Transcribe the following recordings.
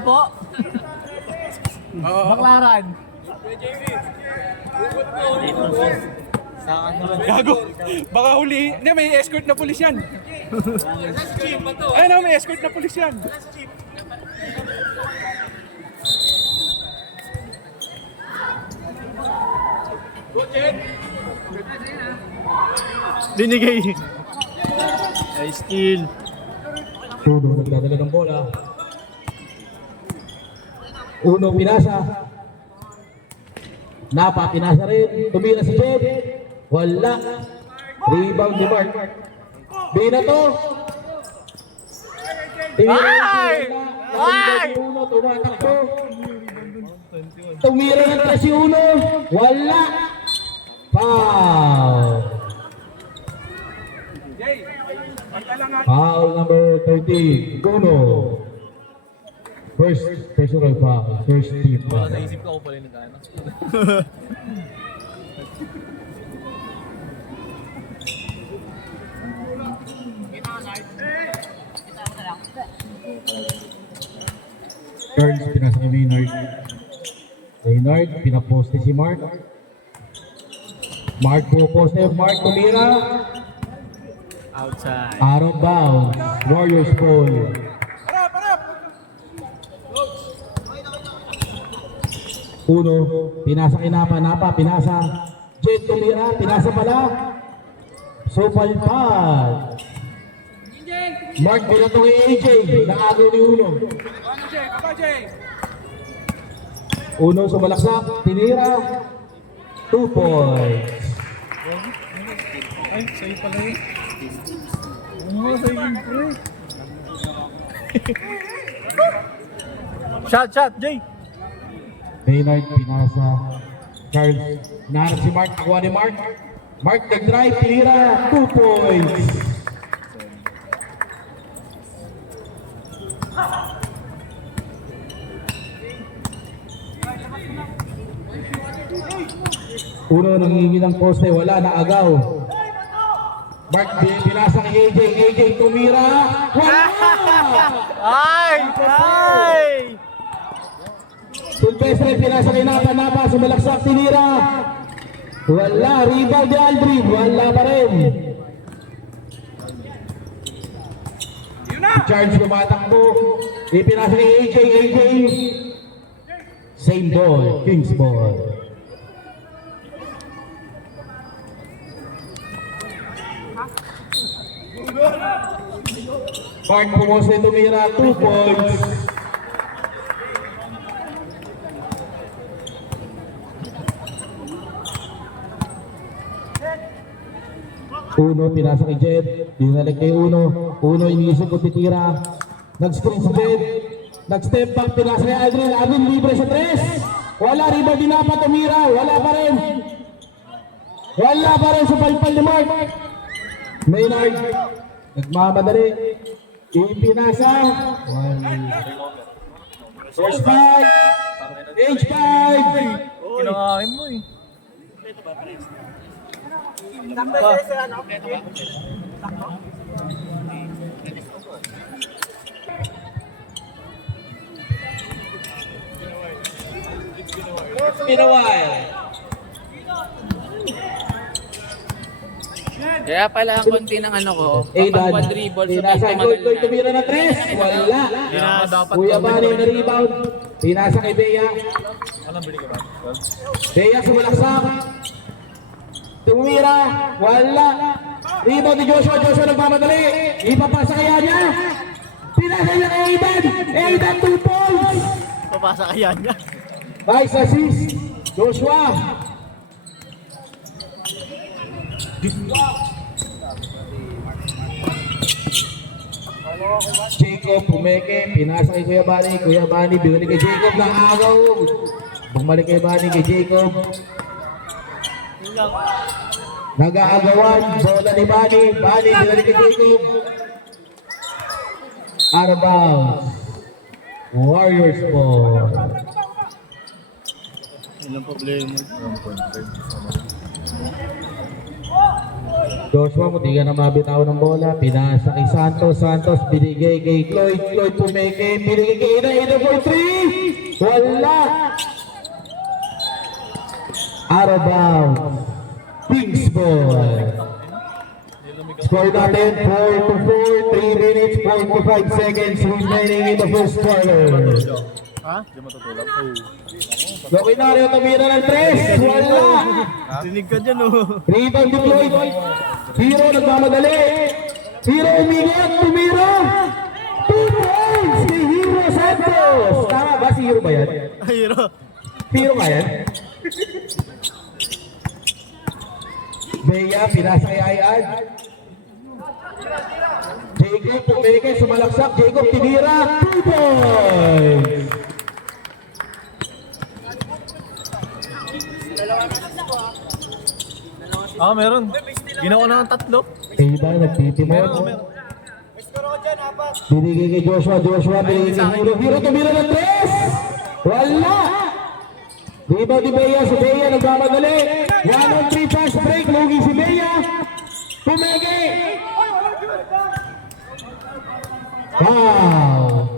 po. Baklaran. Gago. Baka huli. Hindi, may escort na pulis yan. Ayun, may escort na pulis yan. Dinigay. Ay, skill. Uno nagdadala ng bola. Uno pinasa. Napa pinasa rin. Tumira si Jed. Wala. Rebound ni Mark. Bina to. Ay! Ay! Uno tumatakbo. Tumira ng 3 si Uno. Wala. Foul. Foul number 13. Uno. First personal foul. First team foul. Naisip ko pala yung ano. Turns, pinasa kay Maynard. Maynard, pinaposte si Mark. Mark puposte. Mark tumira. Outside. Out of bounds. Warriors ball. Uno, pinasa kay Napa. Napa, pinasa. Jed tumira, pinasa pala. Sopalpal. Mark, pinatong kay AJ. Naagaw ni Uno. Uno sumalaksak, tinira. 2 points. Ay, sa'yo pala yun. Oo, sa'yo yung pre. Shot, Jay. Maynard pinasa. Charles, nahanap si Mark. Nakuha ni Mark. Mark nag-drive, tinira. 2 points. Uno nangingi ng poste, wala na agaw. Mark pinasa kay AJ, AJ tumira. Wala! Ay! Silvestre pinasa kay Napa, Napa sumalaksak, tinira. Wala, rebound ni Aldrin, wala pa rin. Charge lumatakbo. Ipinasa kay AJ, AJ. Same ball, Kings ball. Mark pumose tumira, 2 points. Uno, pinasa kay Jed. Dinalik kay Uno. Uno, iniisip ko titira. Nag-screen si Jed. Nag-step back, pinasa kay Aldrin. Aldrin libre sa 3. Wala, rebound din pa tumira. Wala pa rin. Wala pa rin sa palpal ni Mark. Maynard. Nagmamadali. Ipinasa. First five. Age 5. Kinakain mo eh. It's been a while. Kaya pala ang konti ng ano ko, Aidan. kapag dribble sa Pinasa medyo kay Gold, matagal na. tumira na 3. Wala. Dapat Kuya Bani na rebound. Pinasa kay Bea. Bea sumalaksak. Tumira. Wala. Rebound ni Joshua. Joshua nagmamadali. Ipapasa kaya niya. Pinasa niya kay Aidan. Aidan 2 points. Papasa kaya niya. Nice assist. Joshua. Jacob pumeke, pinasa kay Kuya Bani. Kuya Bani, binalik kay Jacob ng agaw. Bumalik kay Bani kay Jacob. Nag-aagawan, bola ni Bani. Bani, binalik kay Jacob. Out of bounds. Warriors ball. Yun ang problema. Joshua, muti ka na mabitaw ng bola. Pinasa kay Santos. Santos, binigay kay Cloyd. Cloyd pumeke. Binigay kay Ina. Ina for 3. Wala. Out of bounds. Kings ball. Score natin 4-4. 3 minutes, 45 seconds remaining in the first quarter. Ha? Di matutulog. Lokinario tumira ng 3. Wala. Dinig ka dyan oh. Rebound deployed. Hero nagmamadali. Hero umigat. Tumira. 2 points kay Hero Santos. Tama ba? Si Hero ba yan? Hero. Hero nga yan? Bea, pinasa kay Ayan. Jacob pumeke, sumalaksak. Jacob tinira. 2 points. Ah, meron. Ginawa na ng 3. Iba, nagtitimod. Binigay kay Joshua. Joshua, binigay kay Hero. Hero tumira ng 3. Wala. Rebound ni Bea. Si Bea nagmamadali. 1-on-3 fast break. Lugi si Bea. Pumeke. Wow.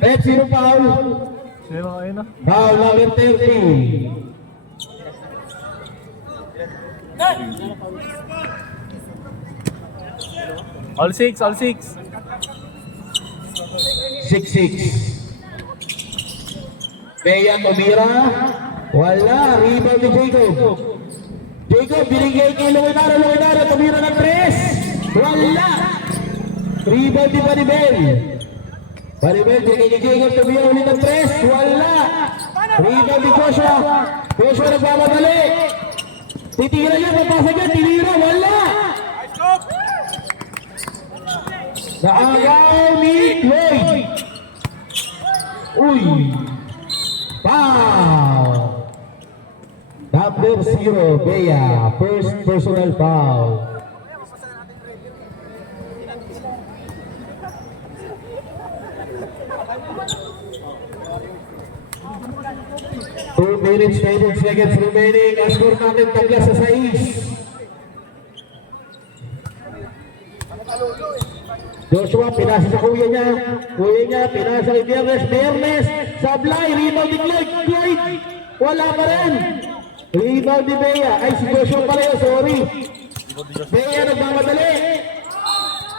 Red zero foul. Sino kayo na? Foul number 30. All 6, all 6. 6-6. Bea tumira. Wala. Rebound ni Jacob. Jacob binigay kay Luinaro. Luinaro tumira ng 3. Wala. Rebound ni Maribel. Maribel binigay kay Jacob. Tumira ulit ng 3. Wala. Rebound ni Joshua. Joshua nagmamadali. Titira niya. Papasa niya. Tinira. Wala. Naagaw ni Lloyd. Uy. Foul. Number 0, Bea. First personal foul. Two minutes, 19 seconds remaining. Ang score natin tagla sa 6. Joshua, pinasa sa kuya niya. Kuya niya, pinasa kay Biernes. Biernes, sablay. Rebound ni Cloyd. Cloyd, wala pa rin. Rebound ni Bea. Ay, si Joshua pala yun. Sorry. Bea nagmamadali.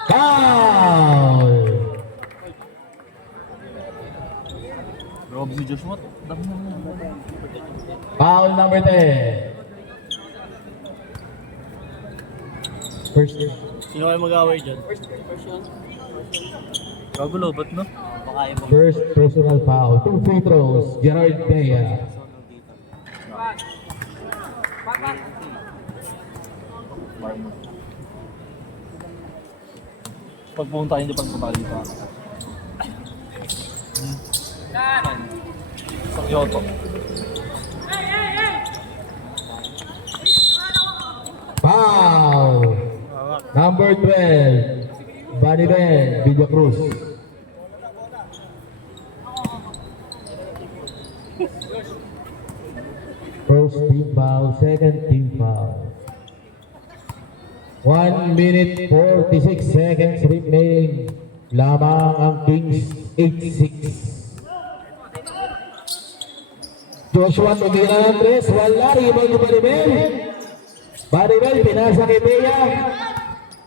Foul. Rob si Joshua. Foul number 10. First. Sino kayo mag-away dyan? Kagulo, ba't no? First personal foul. 2 free throws. Gerard Bea. Pag pumunta kayo, hindi pag sumali pa. Sa Kyoto. Foul. Number 12. Banibel, Villa Cruz. First team foul, second team foul. 1 minute 46 seconds remaining. Lamang ang Kings 8-6. Joshua tumira ng 3. Wala. Rebound ni Banibel. Banibel, pinasa kay Bea.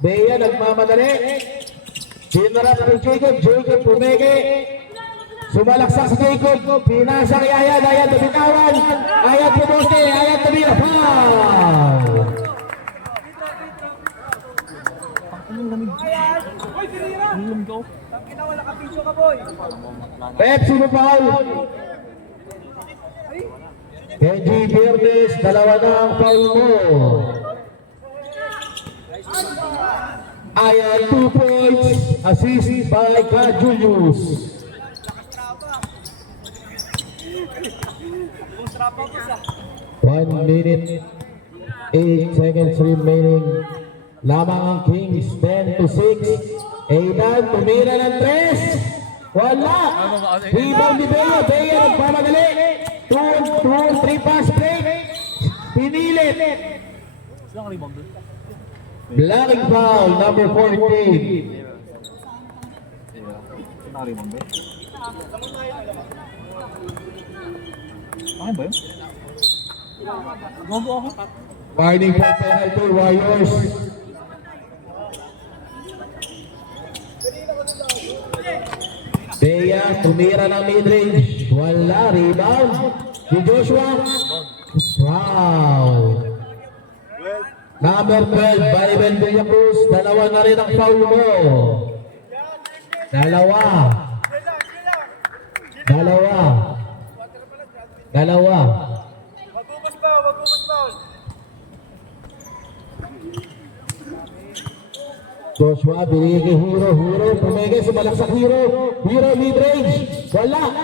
Bea nagmamadali. Sinarap kay Jacob. Jacob pumeke. Sumalaksak si Jacob. Pinasa kay Ayan. Ayan nabitawan. Ayan pumoste. Ayan tumira. Foul. Pepsi mo foul. Kenji Viernes, dalawa na ang foul mo. Ayan, 2 points. Assist by Ka Julius. One minute, 8 seconds remaining. Lamang ang Kings, 10-6. Aidan, tumira ng 3. Wala. Rebound ni Bea. Bea nagpamadali. Three pass break. Pinilit. Sino ang rebound doon? Blocking foul, number 14. Sino ang rebound doon? Akin ba yun? Gago ako. Fighting for penalty, Warriors. Bea, tumira ng mid-range. Wala, rebound. Si Joshua. Foul. Number 12, Maribel Villacruz. Dalawa na rin ang foul mo. Dalawa. Joshua, binigay kay Hero. Pumigay, sumalaksak Hero. Hero mid-range. Wala.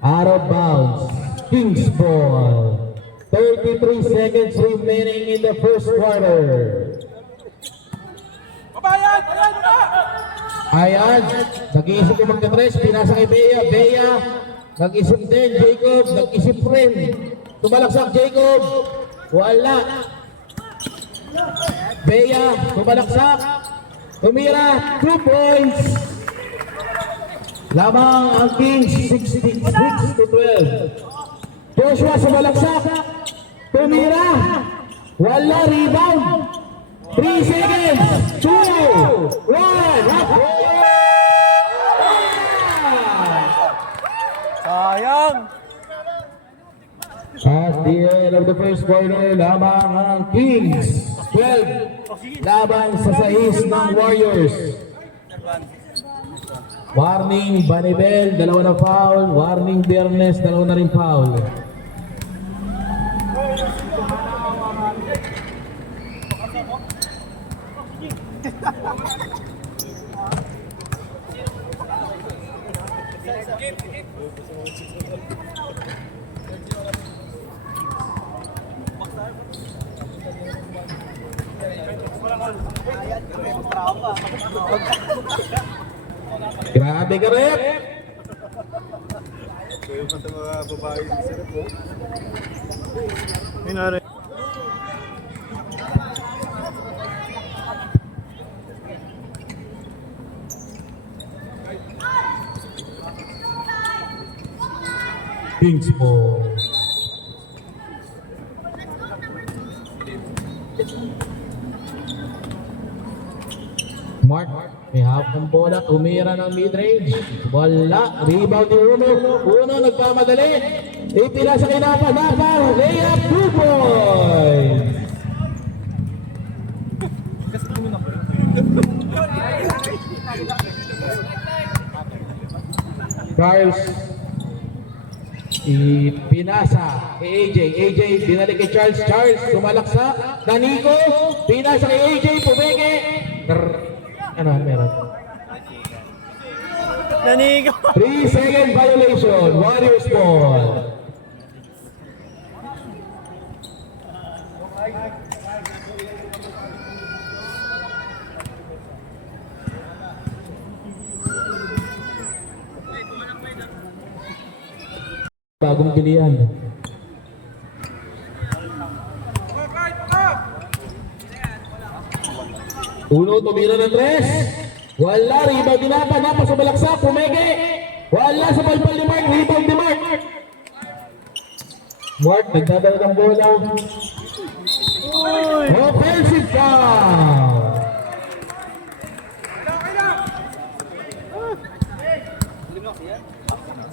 Out of bounds. Kings ball. 33 seconds remaining in the first quarter. Ayan, nag-iisip yung magka-tres, pinasa kay Bea, nag-isip din, Jacob, nag-isip rin. Tumalaksak Jacob, wala. Bea, tumalaksak, tumira, 2 points. Lamang ang Kings, 6-12. Joshua sumalaksak, tumira, wala, rebound. 3 seconds, 2, 1, Sayang! At the end of the first quarter, lamang ang Kings, 12, laban sa 6 ng Warriors. Warning, Banibel, dalawa na foul. Warning, Bernes, dalawa na rin foul. Grabe ka rin! Minari. Kings ball. Mark, may hawak ng bola, tumira ng mid-range. Wala, rebound ni Uno nagpamadali. Ipila sa kinapa, layup, 2 points. Carls, pinasa kay AJ, binalik kay Charles, sumalaksa, Daniko, pinasa kay AJ, pumeke. Ano, meron? Nanigo! 3-second violation, Warriors ball. Bagong pilihan. Uno, tumira ng 3. Wala, rebound din napa, napasubalaksak, pumege. Wala sa palpal ni Mark, rebound ni Mark. Mark, nagdadala ng bola. Offensive foul.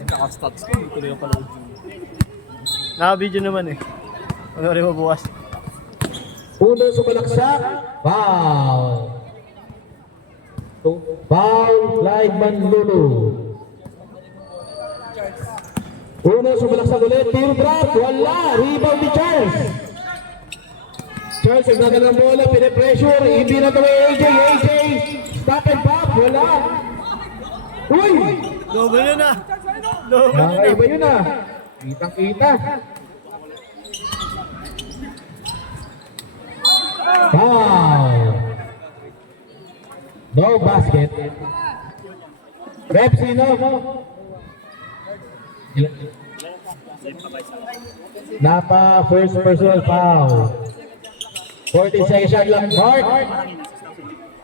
Naka-stats ko, hindi ko na yung panood. Naka-video naman eh. Ano rin mabukas? Uno, subalaksak, foul. Foul, Clyde Lulu. Uno, subalaksak ulit, teardrop, wala, rebound ni Charles. Charles, nagdadala ng bola, pinipressure, hindi na ito AJ, stop and pop, wala. Uy! Double yun ah! Double yun ah! Nakaiba yun ah. Kitang-kita. Foul. No basket. Rep, sino? Napa, first personal foul. 40 seconds shot clock. Mark.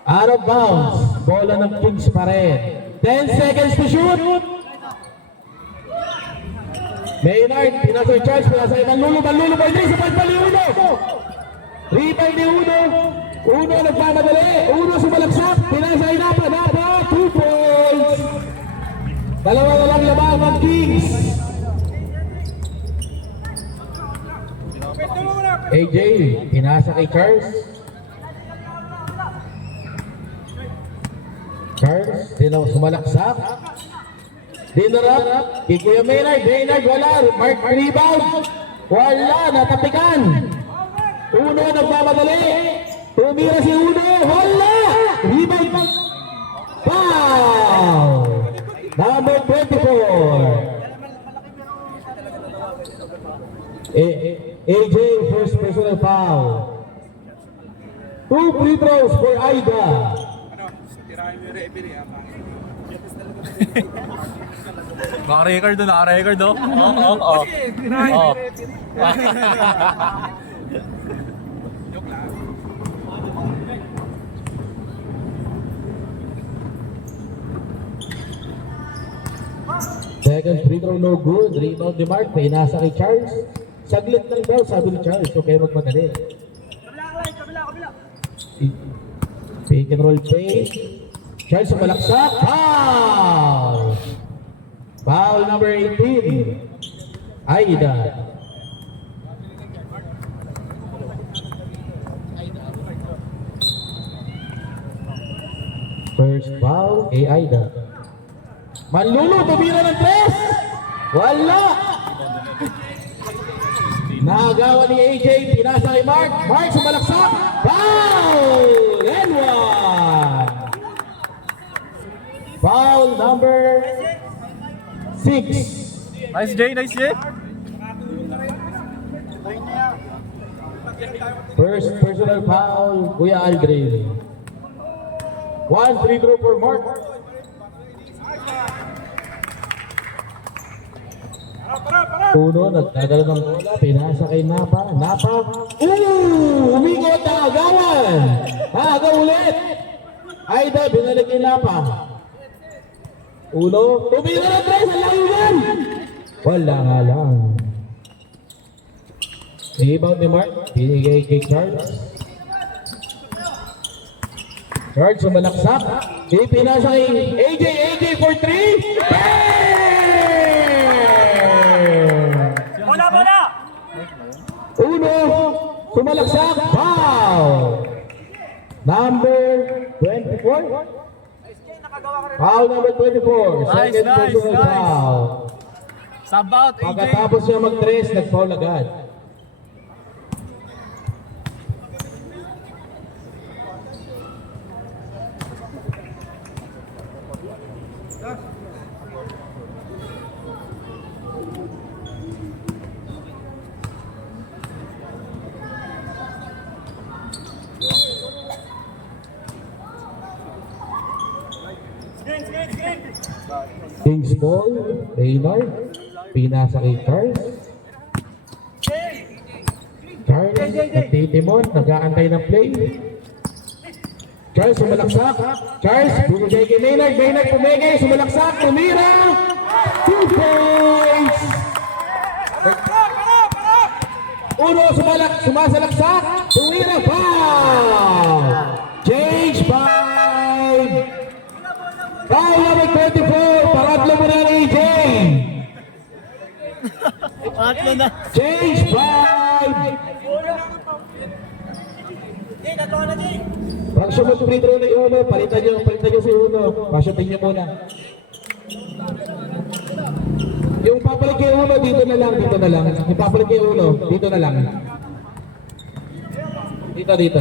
Out of bounds. Bola ng Kings pa rin. 10 seconds to shoot. Maynard, pinasa Charles, pinasa Manlulo by 3 sa pagpali Uno. Rebound ni Uno. Uno nagpamadali. Uno sumalaksak. Pinasa Napa. Napa, 2 points. Dalawa na lang labang ng Kings. AJ, pinasa kay Charles. Charles, sila sumalaksak. Dinarap, kay Kuya Maynard. Maynard, wala. Mark, rebound. Wala, natapikan. Uno, nagmamadali. Tumira si Uno. Wala. Rebound. Foul. Number 24. AJ, first personal foul. 2 free throws for Aida. Naka-record doon, naka-record doon. Oo. Oo. Second free throw, no good. Rebound ni Mark, may nasa kay Charles. Saglit lang daw, sabi ni Charles. So kayo magmadali. Pick and roll play. Charles sumalaksak. Foul! Foul number 18. Aida. First foul kay Aida. Manlulo, tumira ng 3. Wala! Nakagawa ni AJ, pinasa kay Mark. Mark sumalaksak. Foul! And 1. Foul number 6. Nice Jay, nice Jay. First personal foul, Kuya Aldrin. 1 free throw for Mark. Uno, nagtagal ng bola, pinasa kay Napa. Napa, umigot na agawan. Agaw ulit. Aida, binalik kay Napa. Uno, tumira na 3, ang layo yan. Wala nga lang. Rebound ni Mark, binigay kay Charles. Charles sumalaksak. Ipinasa kay AJ for 3. Uno, sumalaksak, foul! Number 24. Foul number 24. Nice, Second nice, personal nice. foul. Sabat, AJ. Pagkatapos niya mag-tres, nag-foul agad. Kings ball, Maynard, pinasa kay Charles. Charles, nagtitimon, nag-aantay ng play. Charles, sumalaksak. Charles, binigay kay Maynard. Maynard pumigay, sumalaksak, tumira. 2 points! Uno, sumasalaksak, tumira, foul! Change 5! Foul number 24, paratlo mo na ni AJ. Pangatlo na. Change 5. Pag sumot free throw na yung Uno, palitan nyo si Uno. Pasyatin nyo muna. Yung papalit kay Uno, dito na lang. Yung papalit kay Uno, dito na lang. Dito.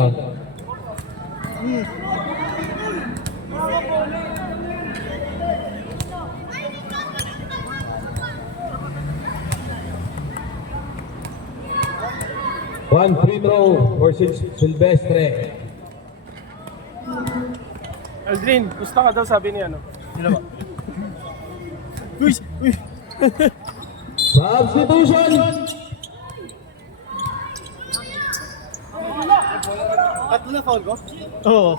One free throw for Silvestre. Aldrin, gusto ka daw sabi ni ano? Sino ba? Uy! Substitution. Tatlo na foul ko? Oo.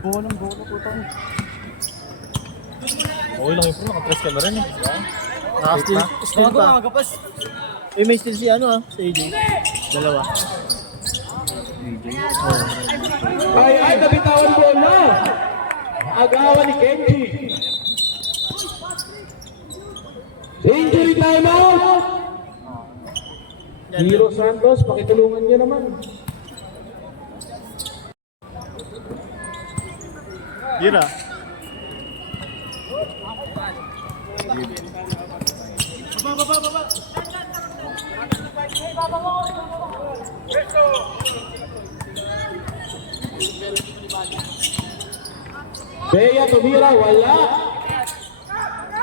Buo putang. Okay lang yung nakapress ka na rin. Still Still pa. pa. Magapas. Eh, may still si ano si AJ. Dalawa. Ay, nabitawan bola. Agawan ni Kenji. Injury timeout. Hero Santos, pakitulungan niyo naman. Dira. Bea tumira, wala.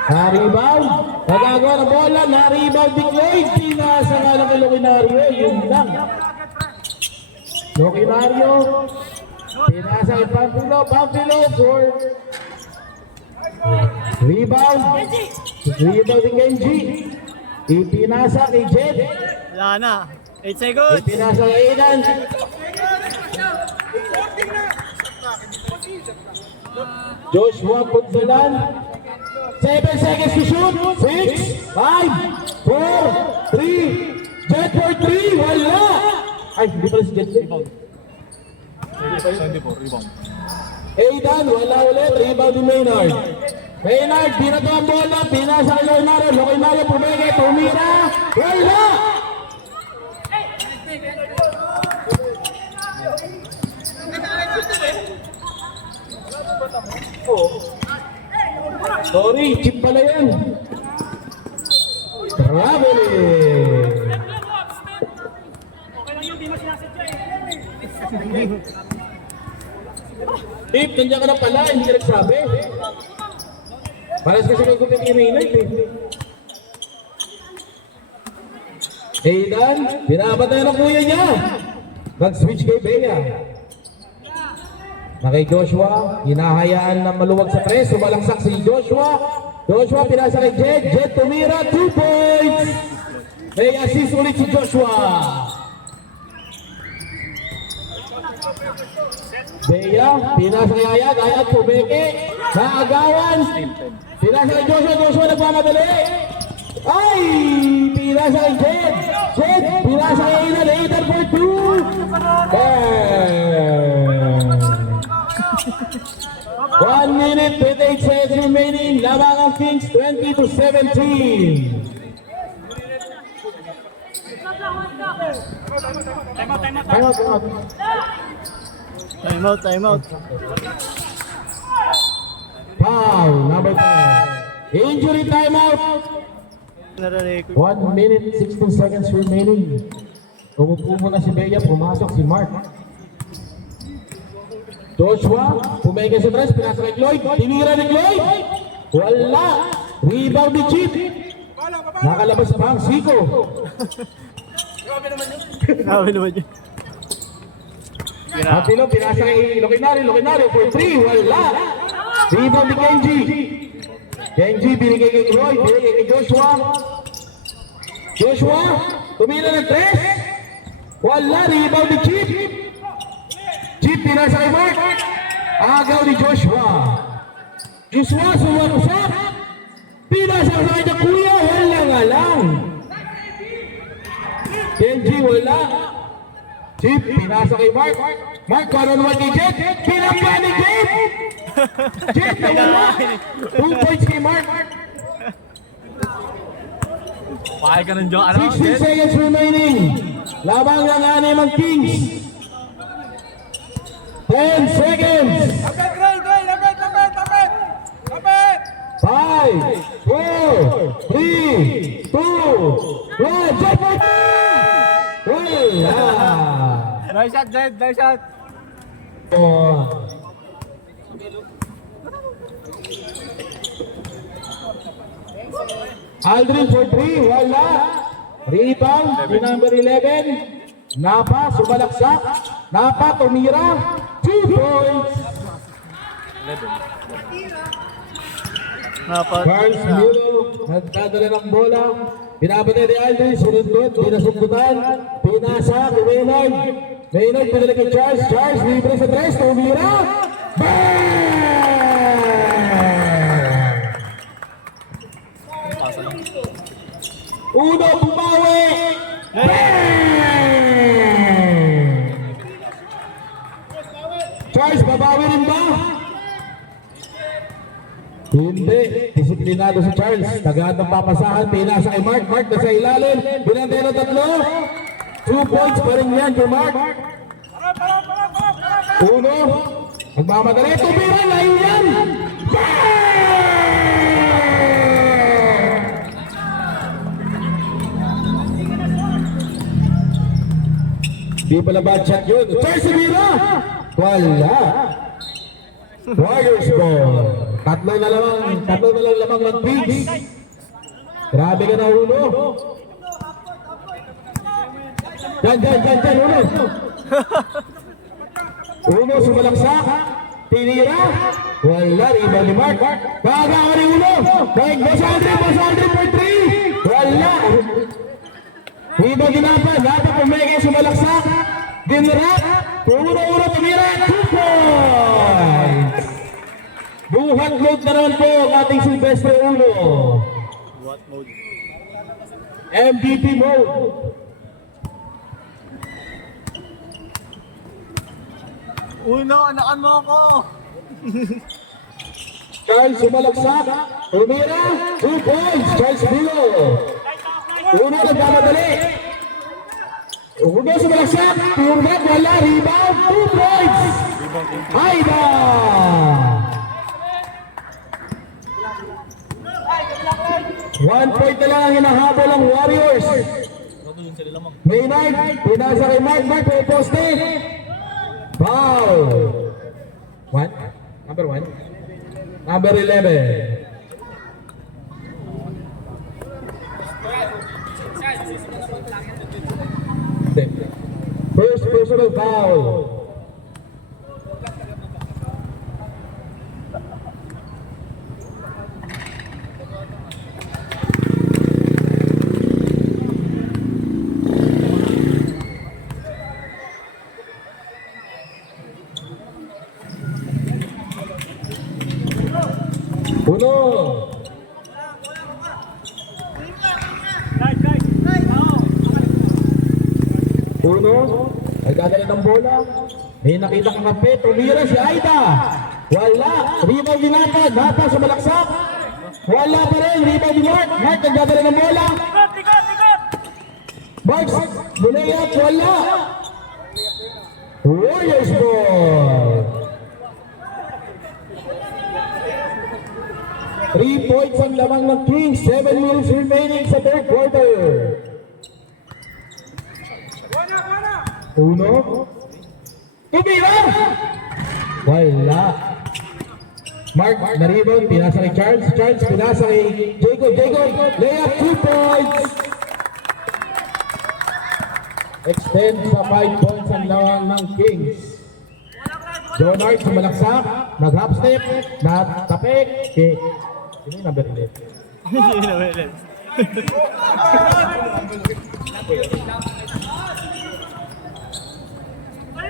Na-rebound. Nagagawa ng bola, na-rebound ni Clay. Pinasa nga lang kay Loquinario, yun lang. Loquinario. Pinasa kay Pampilo for rebound. Rebound ni Kenji. Ipinasa kay Jet. Wala na. 8 seconds. Ipinasa kay Aidan. Joshua Punzalan. 7 seconds to shoot. 6, 5, 4, 3. Jet for 3. Wala. Ay, hindi pala si Jet. Rebound. Aidan, wala ulit. Rebound ni Maynard. Maynard, binato ang bola. Pinasa kay Loquinario. Loquinario pumege. Tumira. Wala. Sorry, chip pala yan. Traveling. Tip, nandiyan ka na pala, hindi ka nagsabi. Paras kasi magkupit ni Maynard eh. Aidan, pinapatay ng kuya niya. Nag-switch kay Bea. Na kay Joshua, hinahayaan na maluwag sa press, sumalaksak si Joshua. Joshua pinasa kay Jet, Jet tumira, 2 points. May assist ulit si Joshua. Bea, pinasa kay Ayat, Ayat pumeke, naagawan. Pinasa kay Joshua, Joshua nagmamadali. Ay, pinasa kay Jet, Jet, pinasa kay Aidan, Aidan for 2. 1 minute, 28 seconds remaining. Labangan Kings 20-17. Time out. Foul, number 10. Injury timeout. Nare-record. 1 minute, 16 seconds remaining. Umupo muna si Bea, pumasok si Mark. Joshua, pumega sa tres, pinasa kay Lloyd. Tinira ni Lloyd. Wala. Rebound ni Chip. Nakalabas pa ang Siko. Grabe naman yun. Patilo, pinasa kay Loquinario. Loquinario for 3. Wala. Rebound ni Kenji. Kenji, binigay kay Lloyd. Binigay kay Joshua. Joshua, tumira ng tres. Wala. Rebound ni Chip. Chip, pinasa kay Mark. Agaw ni Joshua. Joshua, sumarusak. Pinasa sa kanya kuya. Wala nga lang. Kenji, wala. Chip, pinasa kay Mark. Mark, karo naman kay Jet. Pinangga ni Jet. Jet, nawala. 2 points kay Mark. Pakay ka ng joke. 16 seconds remaining. Labang ng anim ang Kings. 10 seconds. Lapit, Ray! Lapit! 5, 4, 3, 2, 1. Jet for 3. Wala. Nice shot, Jed! Nice shot! Aldrin for 3. Wala. Rebound. Yung number 11. Napa, sumalaksak. Napa, tumira. 2 points. Dapat. Carlos Milo nagdadala ng bola. Binabantay ni Aldrin, sunod-sunod, pinasugbutan, pinasa, kay Maynard. Maynard, pinala kay Charles. Charles, libre sa tres, tumira. Uno, bumawi. Charles, babawi rin ba? Hindi. Disiplinado si Charles. Tagad ng papasahan. Pinasa kay Mark. Mark nasa ilalim. Binantay na tatlo. 2 points pa rin yan kay Mark. Uno. Magmamadali. Tumira. Layo yan. Di pala bad shot yun. Charles tumira. Wala. Warriors ball. Tatlo na lang lamang ng Pigs. Grabe ka na, Uno. Diyan, Uno. Uno, sumalaksak. Tinira. Wala, rebound ni Mark. Kagawa ni Uno. Dahil Boss Aldrin for 3. Wala. Rebound ginapan. Dapat pumeke, sumalaksak. Dinira. Uno, tumira. 2 points. Buhat load na naman po ang ating Silvestre Uno. What mode? MVP mode. Uno, anakan mo ako! Charles sumalaksak. Tumira. 2 points. Charles Bilo. Uno nagmamadali. Uno sumalaksak. Purgat. Wala. Rebound. 2 points. Aida. 1 point na lang ang hinahabol ng Warriors. Maynard, pinasa kay Mark. Mark, may poste. Foul. Number 1. Number 11. First personal foul. Uno. Uno. Nagdadala ng bola. May nakita kang kape. Tumira si Aida. Wala. Rebound ni Nathan. Nathan sumalaksak. Wala pa rin. Rebound ni Mark. Mark nagdadala ng bola. Mark. Bulayat. Wala. Warriors ball. 3 points ang lamang ng Kings. 7 minutes remaining sa third quarter. Uno. Tumira! Wala. Mark, na-rebound. Pinasa kay Charles. Charles, pinasa kay Jacob. Jacob, layup 2 points. Extend sa 5 points ang lamang ng Kings. Jonard, sumalaksak. Nag-half step. Natapik. Okay. Ini number 11.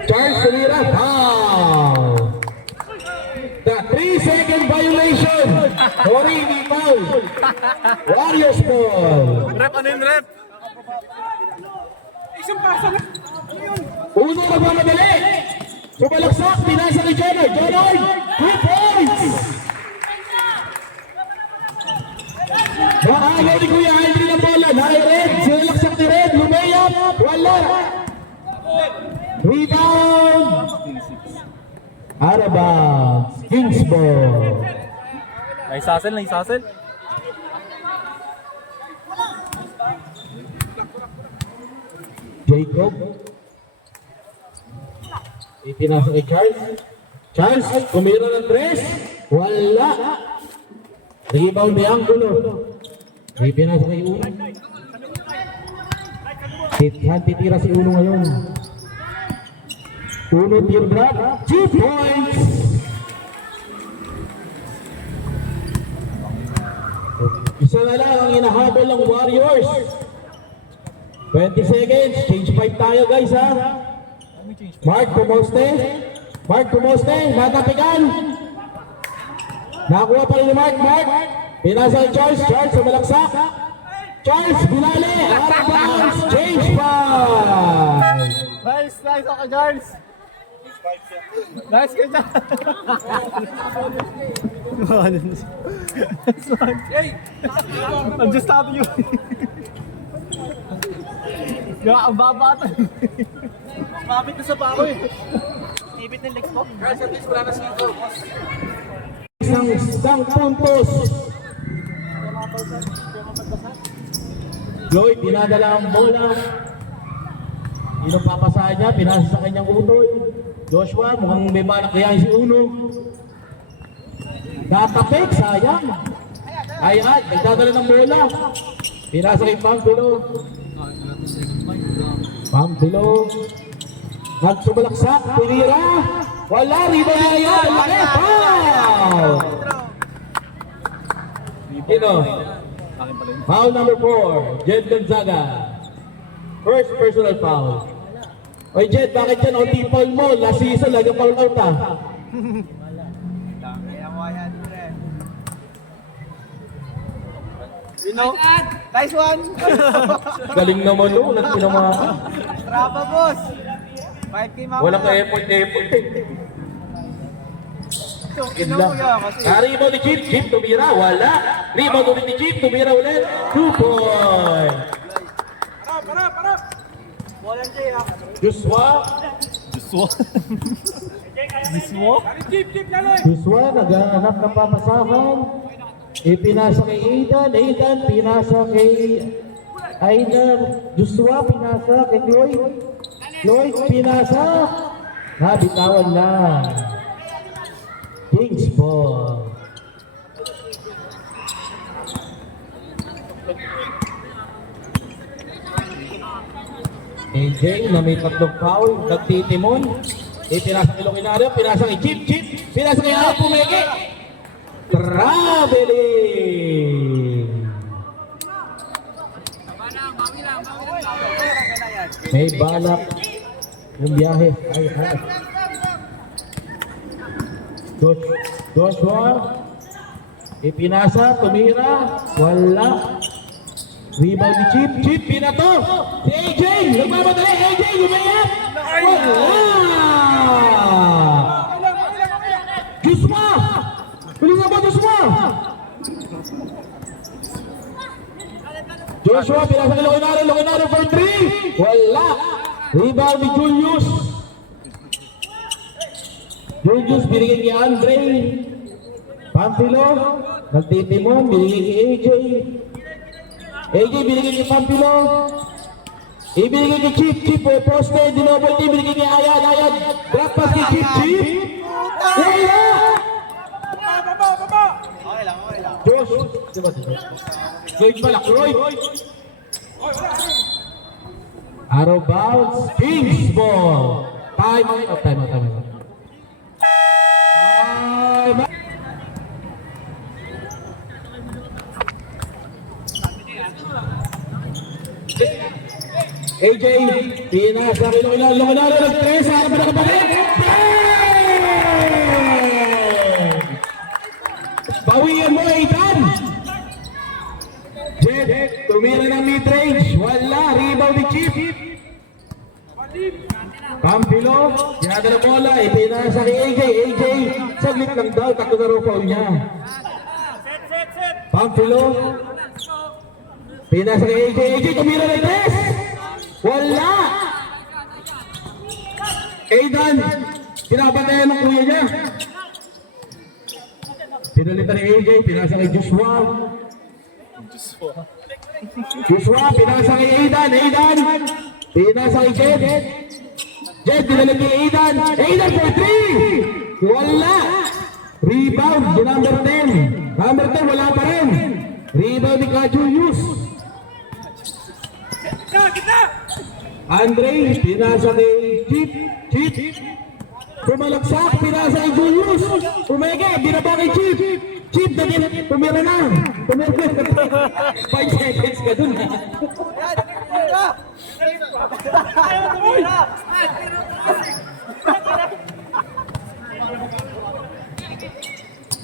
Charles Tumira, foul. The 3-second violation. Sorry, hindi foul. Warriors ball. Rep, ano yung rep? Uno magmamadali. Sumalaksak, pinasa kay Jonard. Jonard, 2 points. Nakagaw ni Kuya Aldrin ang bola. Red, sinalaksak ni Red. Lumayap, wala. Rebound. Out of bounds. Kings ball. Naisasel. Jacob. Ipinasa kay Charles. Charles, kumira ng 3. Wala. Rebound ni Angulo. Ipinasa kay Uno. Titira si Uno ngayon. Uno teardrop. 2 points. Isa na lang ang inahabol ng Warriors. 20 seconds. Change 5 tayo guys ha. Mark Pumoste. Mark Pumoste. Natapikan. Nakuha pa rin ni Mark. Pinasa ni Charles. Charles sumalaksak. Charles Binale. Out of bounds. Change 5. Nice ako, Charles. Nice ka dyan. I'm just stopping you. Ang baba ito. Mapit na sa bako eh. Tibit ng legs mo. Guys, at least wala na sito. Isang puntos. Lloyd, dinadala ang bola. Inong papasahan niya, pinasa sa kanyang utoy. Joshua, mukhang may balak kaya si Uno. Natapik, sayang. Ayan, nagdadala ng bola. Pinasa kay Pampilo. Nagsumalaksak, pinira. Wala, riba na yan. Laki, foul! Foul number 4, Jed Gonzaga. First personal foul. Oy Jed, bakit yan onti foul mo? Last season, lagi foul out ah. You know? Nice one! Galing naman no, ulat pinama. Trapa, boss! 5K mama. Walang ka-effort eh. Rebound ni Chip tumira, wala. Rebound ulit ni Chip, tumira ulit. 2 points. Joshua, naghahanap ng papasahan. Ipinasa kay Aidan, pinasa kay Aidan. Joshua, pinasa kay Lloyd, pinasa. Nabitawan na. Kings ball. AJ na may tatlong foul, nagtitimon. Pinasa kay Loquinario, pinasa kay Chip, pinasa kay Al Pumeke. Traveling. May balak yung biyahe. Joshua, ipinasa, tumira, wala. Rebound ni Chip, pinato. Si AJ, nagmamadali, AJ, lumayap. Wala. Joshua, bilis mo, Joshua, pinasa kay Loquinario for 3. Wala. Rebound ni Julius, binigay kay Andre. Pampilo, nagtitimon, binigay kay AJ, binigay kay Pampilo. Ibinigay kay Chip, poste, dinobol team, binigay kay Ayan. Drop pass kay Chip. Wala! Josh, Lloyd pala, Arrow bounce, Kings ball. Time out. AJ, pinasa kay Loquinario, nag-3, harap na kapatid. Bawian mo, Aidan. Jed, tumira ng mid-range, wala, rebound ni Chip. Pampilo, dinadala bola, ipinasa kay AJ, saglit lang daw, takto na raw foul niya. Pampilo, pinasa kay AJ, tumira ng 3, wala. Aidan, pinabantayan ng kuya niya. Pinalitan ni AJ, pinasa kay Joshua, pinasa kay Aidan, pinasa kay Jed, pinalitan kay Aidan for 3, wala. Rebound, di number 10, wala pa rin. Rebound ni Julius. Andre, pinasa kay Chip, Pumalaksak, pinasa kay Julius. Umege, binaba kay Chip, Chip na din. Tumira na. Tumira na. 5 seconds ka dun.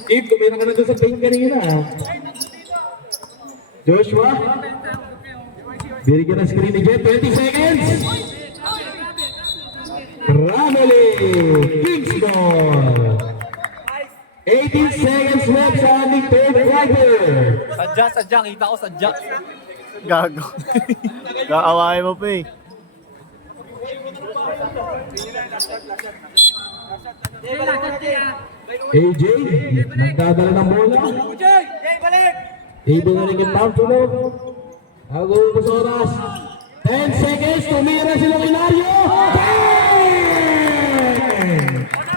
Chip, tumira ka na dun sa paint kanina. Joshua. Bigyan ng screen ni Jeff. 20 seconds. Rameli. Kings ball. 18 seconds left sa ating third quarter. Sadya, kita ko sadya. Gago. Kaawain mo pa eh. AJ, nagdadala ng bola. Ibig na rin yung pound sunod. Nag-uubos oras. 10 seconds, tumira si Loquinario. 10!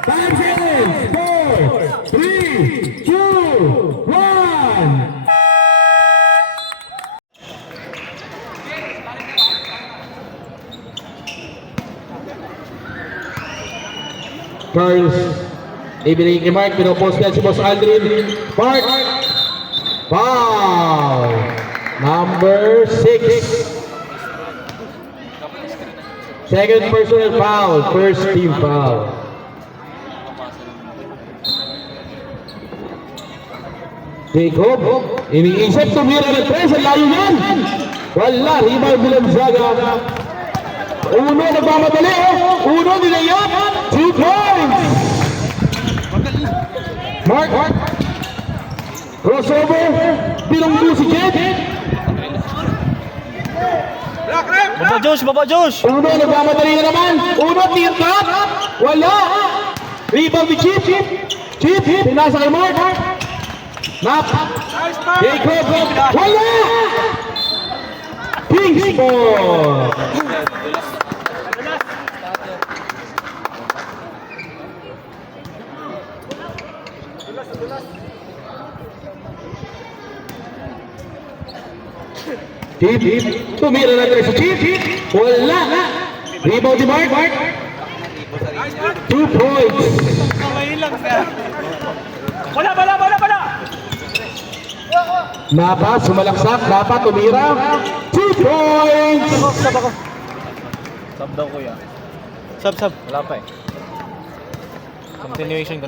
5 seconds, 4, 3, 2, 1. Charles, ibigay kay Mark, pinopost ka si Boss Aldrin. Mark, foul, number 6. Second personal foul, first team foul. Jacob, iniisip, tumira ng 3, ang layo yan. Wala, rebound ni Gonzaga. Uno, nagmamadali, Uno, nilayap. 2 points. Mark, crossover, binunggo si Jed. Baba Josh! Uno, nagmamadali na naman. Uno, tirkat. Wala. Rebound ni Chip. Chip, pinasa kay Mark. Nap. Jacob, wala. Kings ball. Chip, tumira na rin si Chip. Wala. Rebound ni Mark. 2 points. Wala! Napa, sumalaksak. Napa, tumira. 2 points. Sub daw kuya. Sub. Wala pa eh. Continuation.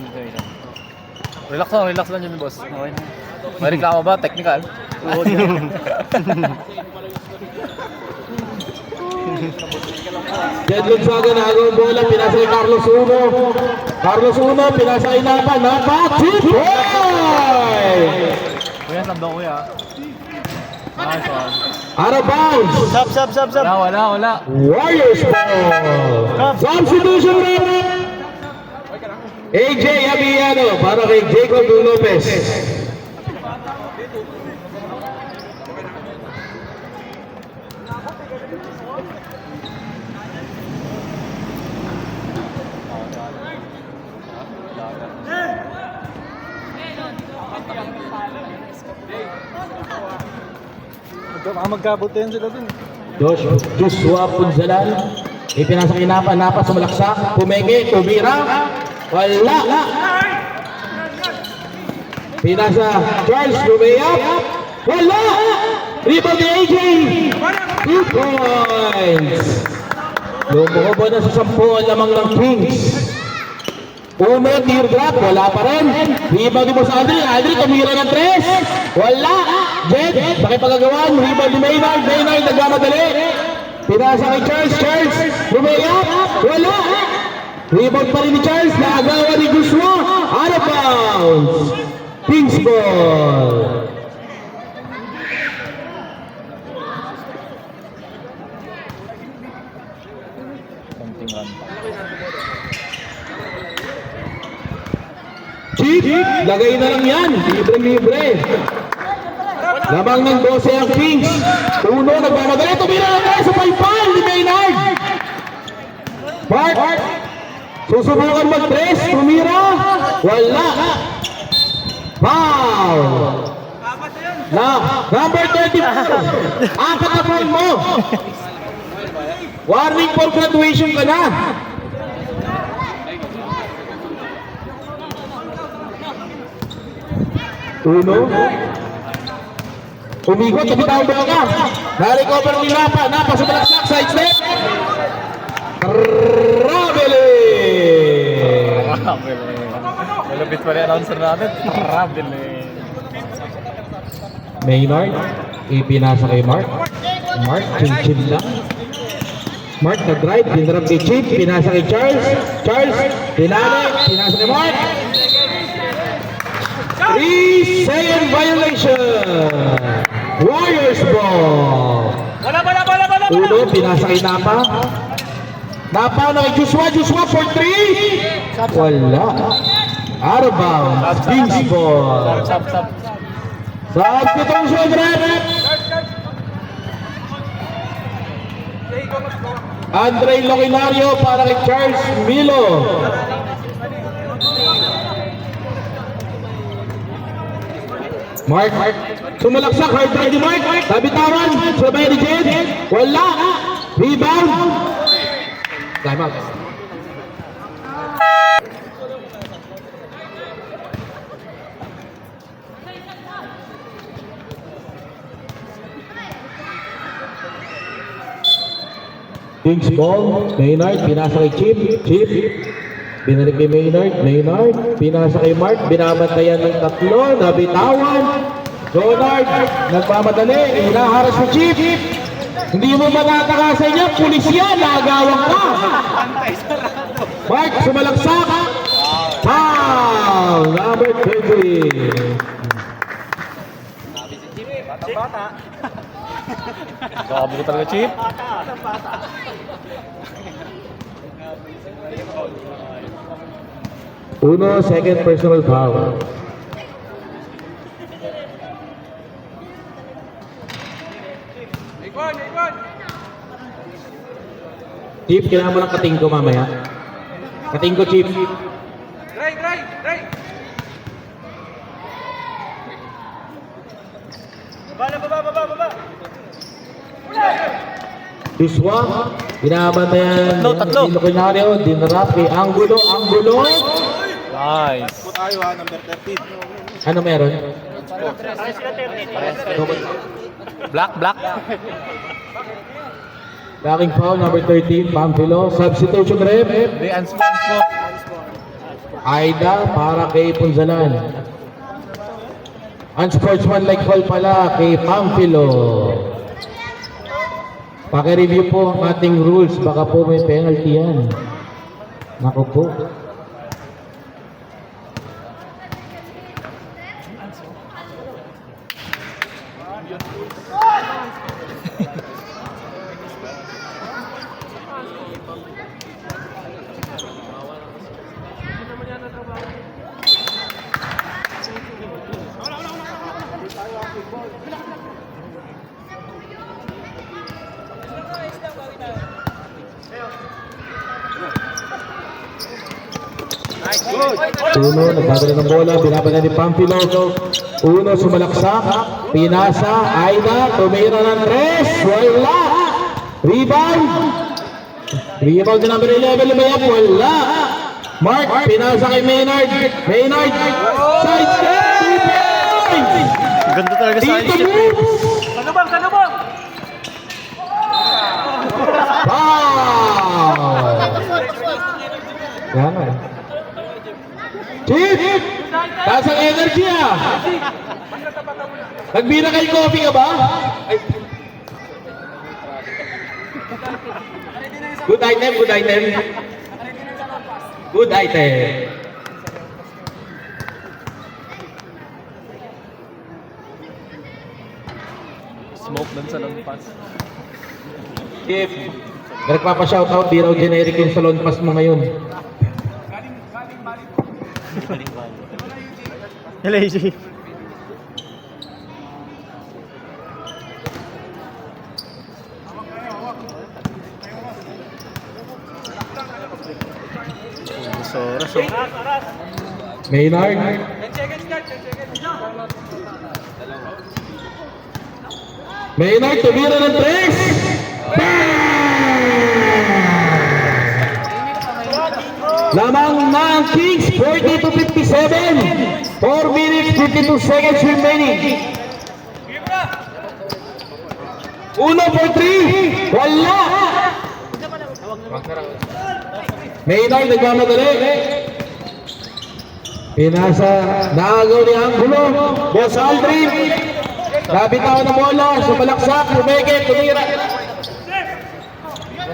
Relax lang yun, boss. Okay. May reklamo ba? Technical? Jed Gonzaga na agawang bola. Pinasa kay Carlos Uno. Carlos Uno, pinasa kay Napa. Napa, 2 points. Kuya, sub daw kuya. Nice one. Out of bounds. Sub. Wala. Warriors ball. Substitution rate. AJ Abiano para kay Jacob Lopez. Magkabutin sila dun. Joshua Punzalan. Ipinasa kay Napa, sumalaksak. Pumenge, tumira. Wala. Pinasa Charles, lumayap. Wala. Rebound ni AJ. 2 points. Lumukobo na sa 10 lamang ng Kings. Uno, teardrop, wala pa rin. Rebound ni Boss Aldrin. Aldrin, tumira ng 3. Wala. Jet, pakipagagawan. Rebound ni Maynard. Maynard, nagmamadali. Pinasa kay Charles. Lumayap. Wala. Rebound pa rin ni Charles. Naagawa ni Joshua. Out of bounds. Kings ball. Something run. Chip, lagay na lang yan. Libre. Lamang ng 12 ang Kings. Uno, nagmamadali. Tumira na tayo sa palpal ni Maynard. Mark, susubukan mag-press. Tumira. Wala. Foul. Number 34. Apat na foul mo. Warning for graduation ka na. Uno. Umigot, tabitaw ba ka? Na-recover ni Napa. Napa sa balaksak, side step. Rabele! Marabel eh. Malapit pa rin announcer natin. Marabel eh. Maynard, ipinasa kay Mark. Mark, chin-chin lang. Mark nag-drive, dinarap kay Chip, pinasa kay Charles. Charles, pinasa kay Mark. 3-second violation. Warriors ball. Uno, pinasa kay Napa. Napa na kay Joshua. Joshua for 3. Wala. Out of bounds. Kings ball. Stop. Substitution rep. Andre Loquinario para kay Charles Milo. Mark, sumalaksak, hard drive ni Mark. Tabitawan, sabay ni Jed. Wala. Rebound. Time out. Kings ball, Maynard, pinasa kay Chip, binalik kay Maynard, pinasa kay Mark, binabantayan ng tatlo, nabitawan, Jonard, nagmamadali, hinaharas si Chip, hindi mo matatakasan niya, pulis yan, nagawang ka. Mark, sumalaksak, foul, number 20. Kakabuko talaga, Chip. Uno, second personal foul. Chip, kailangan mo ng kating ko mamaya. Kating ko, Chip. Dry. Baba. Joshua, binabantayan Tatlo. ni Loquinario, dinarap kay Angulo. Nice. Ano meron? Black. Blocking foul, number 13, Pampilo. Substitution rep. Hindi, unspo. Aida para kay Punzalan. Unsportsmanlike foul pala kay Pampilo. Paki-review po ang ating rules, baka po may penalty yan. Naku po. Uno, nagdadala ng bola, binabanyan ni Pampilo. Uno, sumalaksak, pinasa, Aida, tumira ng 3, wala. Rebound na number 11, lumayap, wala. Mark, pinasa kay Maynard, side step, 2 points. Ganda talaga sa Dito Chip. moves. Kanubang! Foul! Yan nga. Chip! Taas ang energy ah! Nagbira kayo coffee ka ba? Ay. Good item. Smoke dun sa lampas. Chip, nagpapa-shoutout, di raw generic yung salon pass mo ngayon. Lazy. Soras. Maynard. Maynard, tumira ng 3. Lamang ng Kings, 40-57. 4 minutes, 52 seconds remaining. 1 for 3. Wala. Maynard nagmamadali. Pinasa, naagaw ni Angulo. Boss Aldrin. Nabitaw na bola, sumalaksak, lumeke, tumira.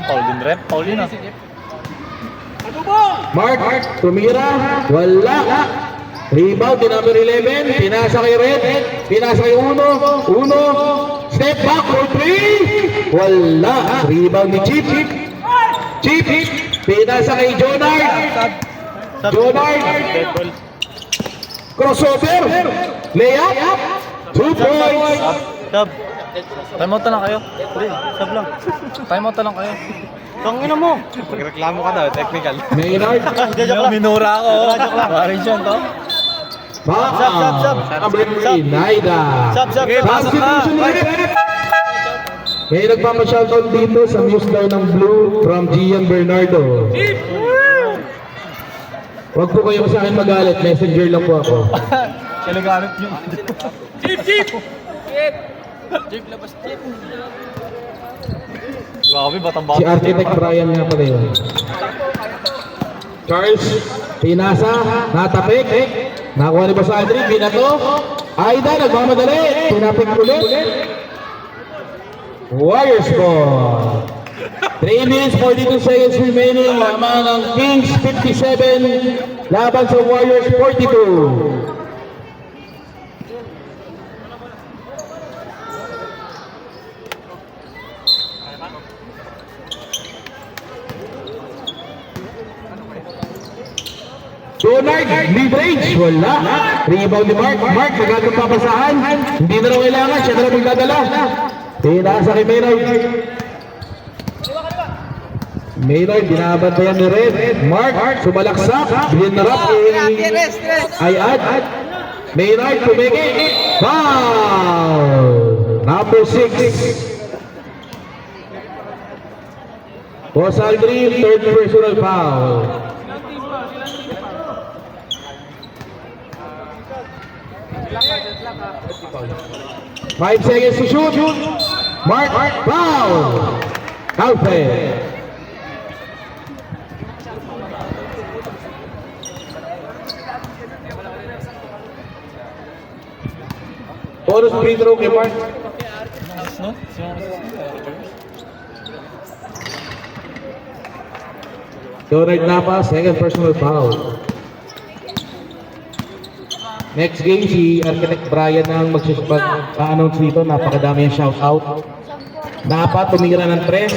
Paul din rep. Paul yun ah. Mark, tumira, wala. Rebound din number 11, pinasa kay Red, pinasa kay Uno, step back for 3, wala. Rebound ni Chip, pinasa kay Jonard, crossover, layup, 2 points. Sub. Time out na lang kayo. Sub lang. Time out na lang kayo. Tangina mo. Pagreklamo ka daw, technical. Maynard, Minura ako. Pari dyan to. number 3, Naida. Substitution rep. May nagpapashoutout dito sa news daw ng Blue from Gian Bernardo. Huwag po kayo sa akin magalit, messenger lang po ako. Kailan gamit yun? Grabe, batang Si Architect Brian nga pala yun. Charles, pinasa, natapik, nakuha ni Boss Aldrin, binato. Aida, nagmamadali, tinapik ulit. Warriors ball. 3 minutes, 42 seconds remaining. Lamang ng Kings 57, laban sa Warriors 42. Jonard, mid-range, wala. Rebound ni Mark, nagagawang papasahan. Hindi na raw kailangan, siya na raw magdadala. Pinasa kay Maynard. Maynard, binabantayan ni Red. Mark, sumalaksak. Binarap ay Ad. Maynard, tumigi. Foul! Number 6. Boss Aldrin, third personal foul. Five seconds to shoot. Mark, foul. Alfred. Bonus free throw kay Mark. No? Jonard Napa, second personal foul. Next game, si Architect Brian ang mag-announce dito. Napakadami yung shoutout. Napa, tumira ng 3.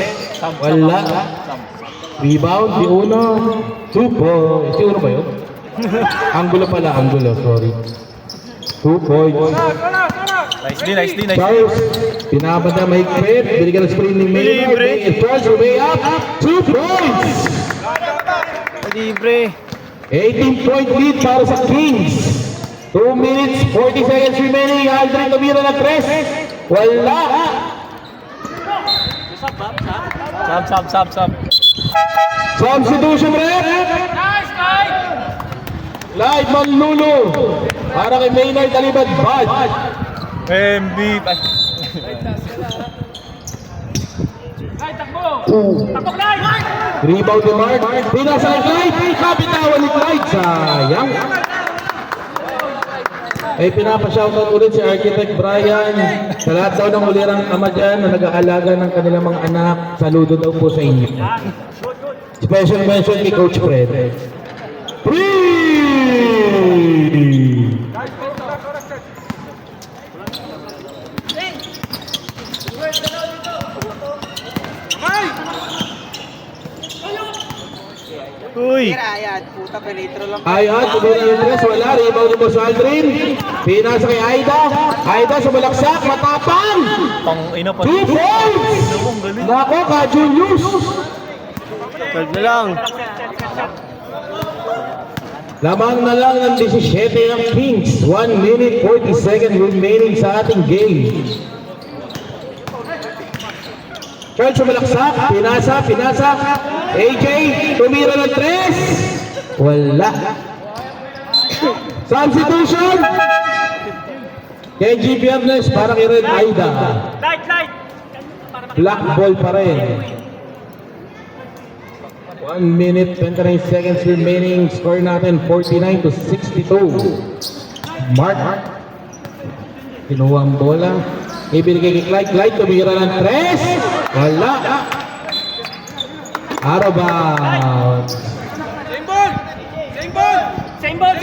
Wala. Rebound, di Uno. 2 points. Si Uno ba yun? Angulo pala, Angulo. Sorry. 2 points. Nicely. Charles, pinabad na may crib. Binigyan ng screen ni Maynard. Charles, way up. 2 points. Libre. 18-point lead para sa Kings. 2 minutes, 40 seconds remaining. Aldrin tumira ng 3. Wala. Sub. Substitution rep. Live Manlulo. Para kay Maynard Talibad Bad. MVP. Rebound ni Mark. Pinasa ni Clyde. Kapitawan ni Clyde. Sayang. Ay pinapashoutout ulit si Architect Brian. Sa lahat daw ng ulirang ama dyan na nag-aalaga ng kanilang mga anak, saludo daw po sa inyo. Special mention kay Coach Fred. 3! Uy! Ayan, puta penitro lang. Ayan, tumira yung 3. Wala. Rebound ni Boss Aldrin. Pinasa kay Aida. Aida sumalaksak. Matapang! Pang ina pa. 2 points! Nako ka, Julius! 12 na lang. Lamang na lang ng 17 ng Kings. 1 minute 40 seconds remaining sa ating game. Charles sumalaksak. Pinasa. AJ, tumira ng 3. Wala. Substitution. Kenji Viernes para kay Red Aida. Light! Black ball pa rin. 1 minute 29 seconds remaining. Score natin 49-62. Mark. Kinuha ang bola. Ibinigay kay Clyde. Clyde tumira ng 3. Wala. Out of bounds. Same ball!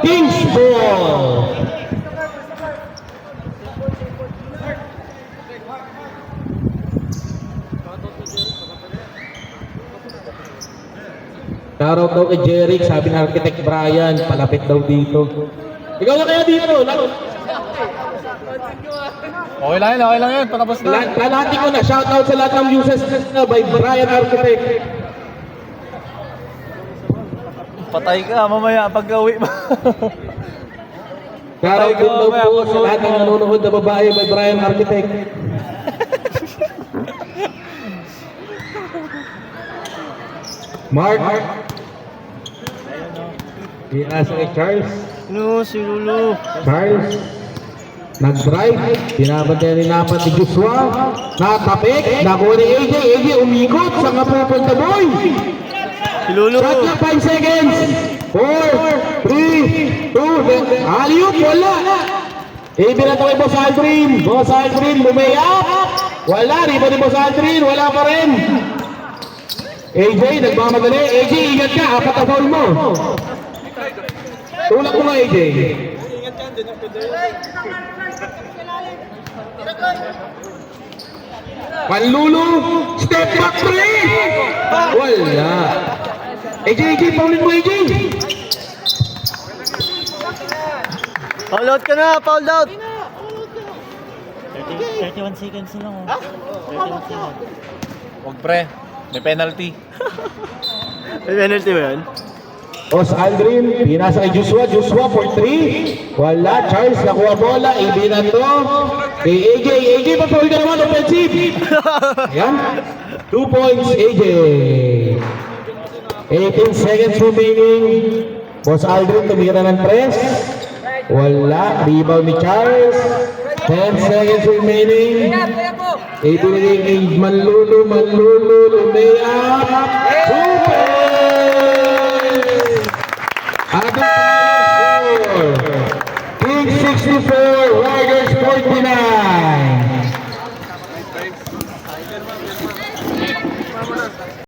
Kings ball. Shoutout daw kay Jeric, sabi ng Architect Brian, palapit daw dito. Ikaw na kaya dito, Okay lang yan. Patapos na. lalati ko na, shoutout sa lahat ng uses na by Brian Architect. Patay ka mamaya pag uwi mo. Shoutout din daw po sa lahat ng nanonood na babae by Brian Architect. Mark. Pinasa kay Charles. No, si Lulu. Charles. Nag-drive. Pinabantayan ni Napat ni Joshua. Nakapik. Nakuha ni AJ. AJ umikot. Saan nga pupunta, boy? Si Lulu. Shot lang 5 seconds. 4, 3, 2. Alley-oop. Wala. Ibilang kay Boss Aldrin. Boss Aldrin lumayap. Wala. Riba ni Boss Aldrin. Wala pa rin. AJ, nagmamadali. AJ, ingat ka. Apat na foul mo. Tulak mo nga, AJ. Panlulu. Step back 3. Wala. AJ, paulin mo, AJ. Foul out ka na! Foul out! 31 seconds na lang. 31 seconds. Huwag pre. May penalty. May penalty ba yun? Boss Aldrin, pinasa kay Joshua. Joshua for 3. Wala. Charles, nakuha bola. AB na to. Kay AJ. AJ, pa-foul ka naman. Offensive. Ayan. 2 points, AJ. 18 seconds remaining. Boss Aldrin, tumira ng press. Wala. Rebound ni Charles. 10 seconds remaining. Ibinigay kay Manlulu. Lumayap. Super! Ating score. King 64, Riders 49.